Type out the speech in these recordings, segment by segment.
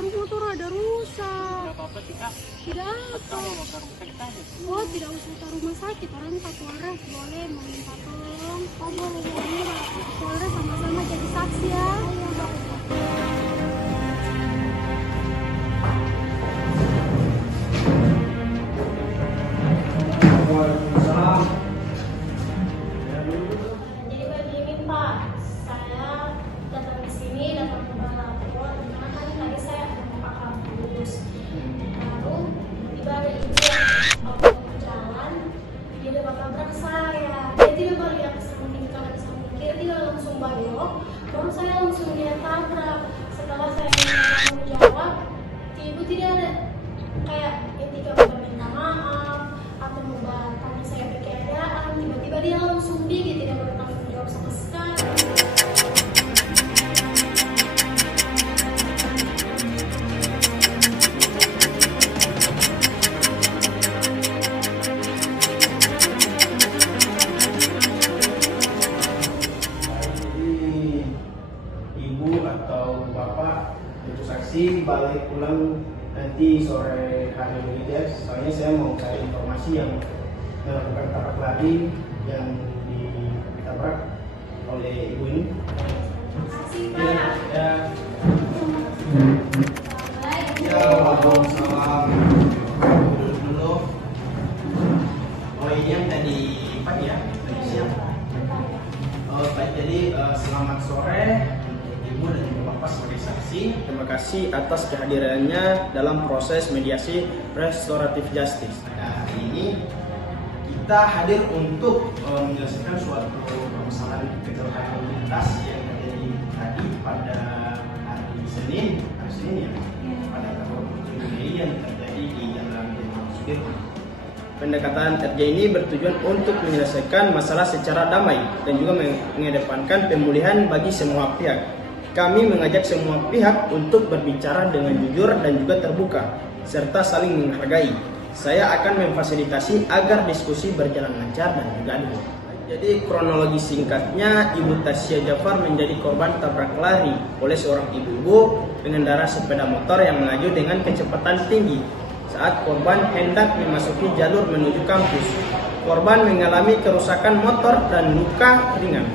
baru motor ada rusak. Tidak apa-apa sih kak. Tidak Atau apa. mau ke rumah sakit aja. Oh, tidak usah ke rumah sakit. Orang Pak Polres boleh mau minta tolong. Oh, boleh boleh. Pak Polres sama-sama jadi saksi ya. Waalaikumsalam. Jadi begini Pak, saya datang ke sini datang ke lapor karena kan tadi saya mau Pak kampus. Lalu tiba ada ibu yang mau jalan, dia dapat tabrak saya. Dia tidak melihat ke samping kanan ke samping kiri, dia langsung belok. Baru saya langsung dia tabrak. Setelah saya menjawab, ibu tidak ada kayak ketika mau minta maaf atau mau tanya saya keadaan, tiba-tiba dia langsung pergi, tidak bertanggung jawab sama sekali. Jadi ibu atau bapak untuk saksi balik pulang nanti sore hari ini ya. Soalnya saya mau cari informasi yang melakukan tabrak lari yang ditabrak oleh ibu ini. Makasih Ya, Pak. ya. Baik. Ya, waalaikumsalam. Duduk dulu. Oh, ini yang tadi pagi ya? Tadi siang. Oh, baik. Jadi selamat sore untuk ibu dan juga bapak sebagai saksi. Terima kasih atas kehadirannya dalam proses mediasi restoratif justice. Pada hari ini kita hadir untuk menyelesaikan suatu permasalahan kecelakaan lalu lintas yang terjadi tadi pada hari Senin ya, pada tanggal 27 Mei yang terjadi di Jalan Jenderal Sudirman. Pendekatan RJ ini bertujuan untuk menyelesaikan masalah secara damai dan juga mengedepankan pemulihan bagi semua pihak. Kami mengajak semua pihak untuk berbicara dengan jujur dan juga terbuka, serta saling menghargai. Saya akan memfasilitasi agar diskusi berjalan lancar dan juga adil. Jadi kronologi singkatnya, Ibu Tasya Jafar menjadi korban tabrak lari oleh seorang ibu-ibu pengendara sepeda motor yang melaju dengan kecepatan tinggi saat korban hendak memasuki jalur menuju kampus. Korban mengalami kerusakan motor dan luka ringan.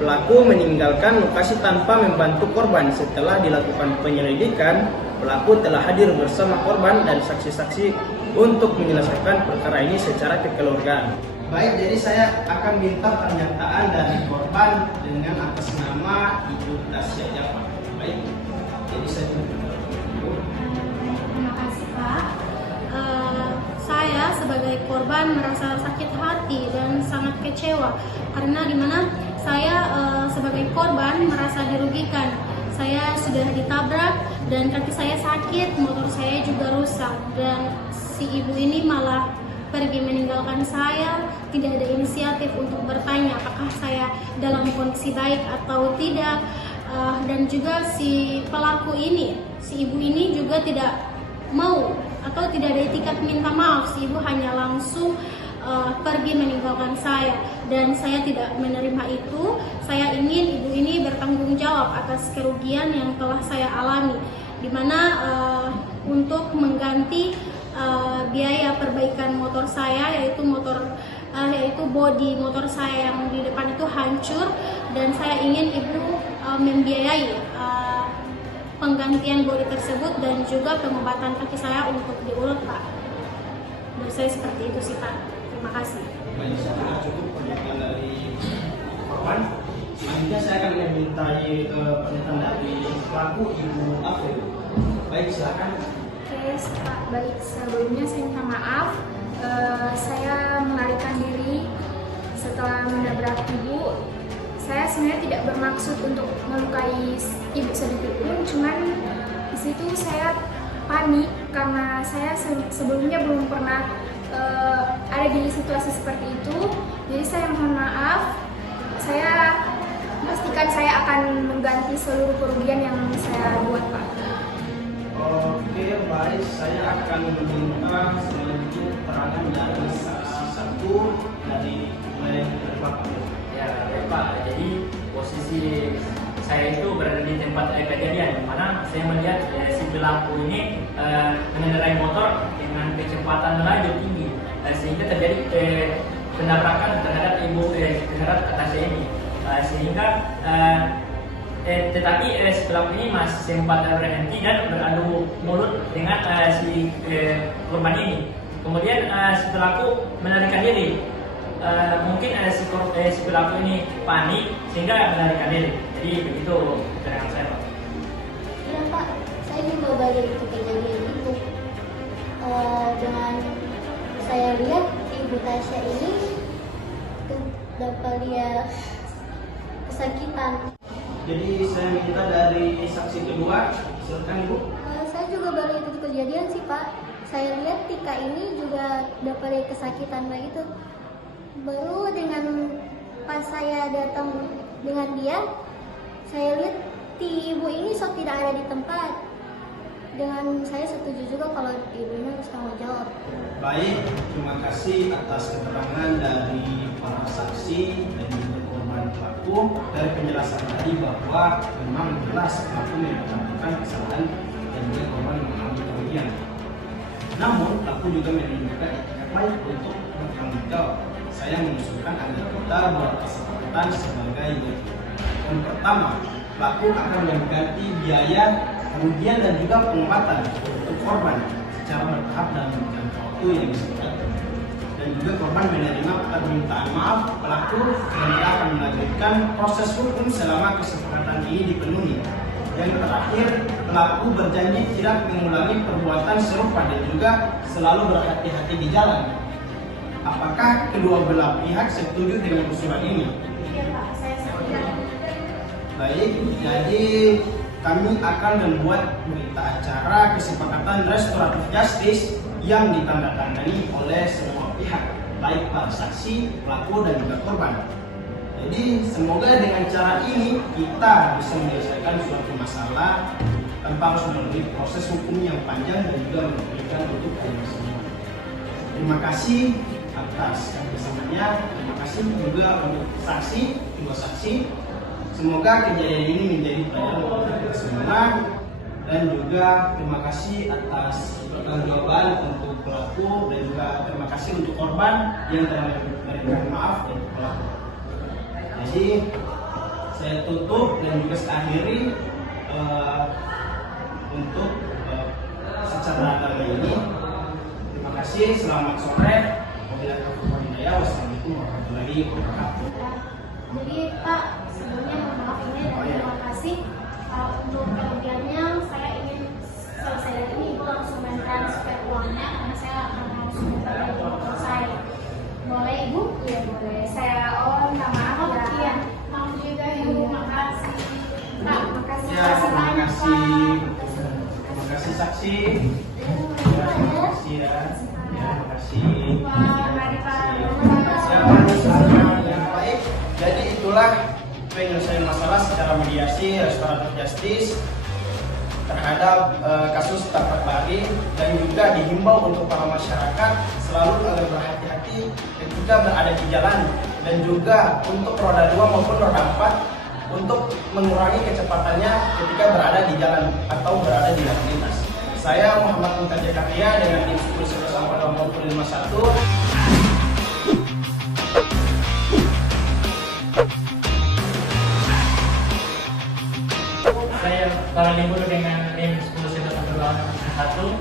Pelaku meninggalkan lokasi tanpa membantu korban. Setelah dilakukan penyelidikan, pelaku telah hadir bersama korban dan saksi-saksi untuk menyelesaikan perkara ini secara kekeluargaan. Baik, jadi saya akan minta pernyataan dari korban dengan atas nama Ibu Tasya Jafar. Baik, jadi saya Terima kasih Pak. Saya sebagai korban merasa sakit hati dan sangat kecewa karena dimana saya sebagai korban merasa dirugikan. Saya sudah ditabrak dan kaki saya sakit, motor saya juga rusak dan si ibu ini malah pergi meninggalkan saya, tidak ada inisiatif untuk bertanya apakah saya dalam kondisi baik atau tidak. Dan juga si pelaku ini, si ibu ini juga tidak mau atau tidak ada etikat minta maaf. Si ibu hanya langsung pergi meninggalkan saya dan saya tidak menerima itu. Saya ingin ibu ini bertanggung jawab atas kerugian yang telah saya alami, dimana untuk mengganti biaya perbaikan motor saya, yaitu bodi motor saya yang di depan itu hancur, dan saya ingin ibu membiayai penggantian bodi tersebut dan juga pengobatan kaki saya untuk diurut Pak. Menurut saya seperti itu sih Pak. Terima kasih. Baik, saya sudah cukup pernyataan dari korban. Selanjutnya saya akan memintai pernyataan dari pelaku Ibu Afil. Baik, silakan. Oke, baik, sebelumnya saya minta maaf. Saya melarikan diri setelah menabrak ibu. Saya sebenarnya tidak bermaksud untuk melukai ibu sedikit pun, cuman di situ saya panik karena saya sebelumnya belum pernah ada di situasi seperti itu. Jadi saya mohon maaf. Saya pastikan saya akan mengganti seluruh kerugian yang saya buat, Pak. Oke, baik. Saya akan meminta selanjutnya keterangan dari saksi satu dari mulai dari Bapak. Ya, baik Pak. Jadi posisi saya itu berada di tempat kejadian, di mana saya melihat si pelaku ini mengendarai motor dengan kecepatan melaju tinggi, sehingga terjadi penabrakan terhadap terhadap atas ini, sehingga tetapi si pelaku ini masih sempat berhenti dan beradu mulut dengan si korban ini. Kemudian si pelaku melarikan diri. Mungkin si pelaku ini panik sehingga melarikan diri. Jadi begitu keterangan saya, Pak. Iya Pak, saya juga baru itu kejadian itu. Dengan saya lihat Ibu Tasya ini dapat dia kesakitan. Jadi saya minta dari saksi kedua, silakan Ibu. Saya juga baru itu kejadian sih Pak. Saya lihat Tika ini juga dapat dia kesakitan kayak itu. Baru dengan pas saya datang dengan dia, saya lihat ibu ini tidak ada di tempat. Dengan saya setuju juga kalau ibu ini harus tanggung jawab. Baik, terima kasih atas keterangan dari para saksi dan juga korban pelaku. Dari penjelasan tadi bahwa memang jelas pelaku melakukan kesalahan dan juga korban mengalami kerugian. Namun pelaku juga menunjukkan etikat baik untuk bertanggung jawab. Saya mengusulkan agar kita buat kesepakatan sebagai berikut. Yang pertama, pelaku akan mengganti biaya kerugian dan juga pengobatan untuk korban secara bertahap dalam jangka waktu yang disebutkan. Dan juga korban menerima permintaan maaf pelaku dan kita akan melanjutkan proses hukum selama kesepakatan ini dipenuhi. Yang terakhir, pelaku berjanji tidak mengulangi perbuatan serupa dan juga selalu berhati-hati di jalan. Apakah kedua belah pihak setuju dengan usulan ini? Iya Pak, saya setuju. Baik, jadi kami akan membuat berita acara kesepakatan restoratif justice yang ditandatangani oleh semua pihak, baik para saksi, pelaku dan juga korban. Jadi semoga dengan cara ini kita bisa menyelesaikan suatu masalah tanpa harus melalui proses hukum yang panjang dan juga memberikan untuk kalian semua. Terima kasih atas kebersamannya. Terima kasih juga untuk dua saksi. Semoga kejadian ini menjadi pelajaran untuk kita semua. Dan juga terima kasih atas pertanggungjawaban untuk pelaku dan juga terima kasih untuk korban yang telah memberikan maaf untuk pelaku. Jadi saya tutup dan juga saya akhiri untuk secara damai ini. Terima kasih. Selamat sore. Wassalamualaikum warahmatullahi wabarakatuh. Jadi Pak, sebelumnya mohon maaf ini dan terima kasih untuk kerugiannya. Saya ingin selesai dari ini Ibu langsung mentransfer uangnya karena saya akan harus membayar motor saya. Boleh Ibu? Iya boleh. Saya minta maaf Oh ya. iya, maaf juga Ibu. Makasih. Pak, makasih. Ya, terima kasih. Terima kasih saksi. Terima kasih ya. Terima kasih. Pak, mari Pak. Ya, baik. Jadi itulah penyelesaian masalah secara mediasi restoratif justice terhadap kasus tabrak lari, dan juga dihimbau untuk para masyarakat selalu agar berhati-hati ketika berada di jalan, dan juga untuk roda 2 maupun roda 4 untuk mengurangi kecepatannya ketika berada di jalan atau berada di lalu lintas. Saya Muhammad Muntar Jakaria dengan tim 10.11.51. Saya para libur dengan NIM 10.11.51.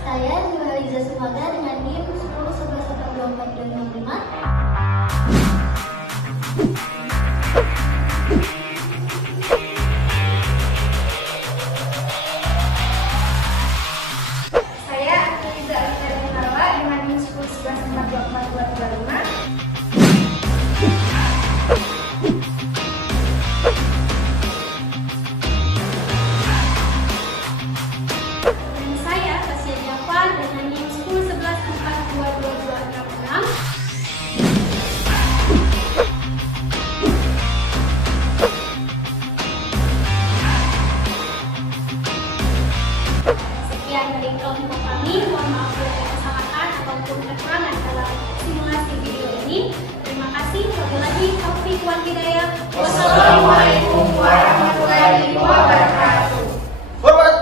Saya Nurhaliza Sumaga dengan NIM 10.11.24.25. Saya Akiliza Alifah dengan NIM 10.11.44.25. taufiq wal hidayah. Wassalamualaikum warahmatullahi wabarakatuh. Forward,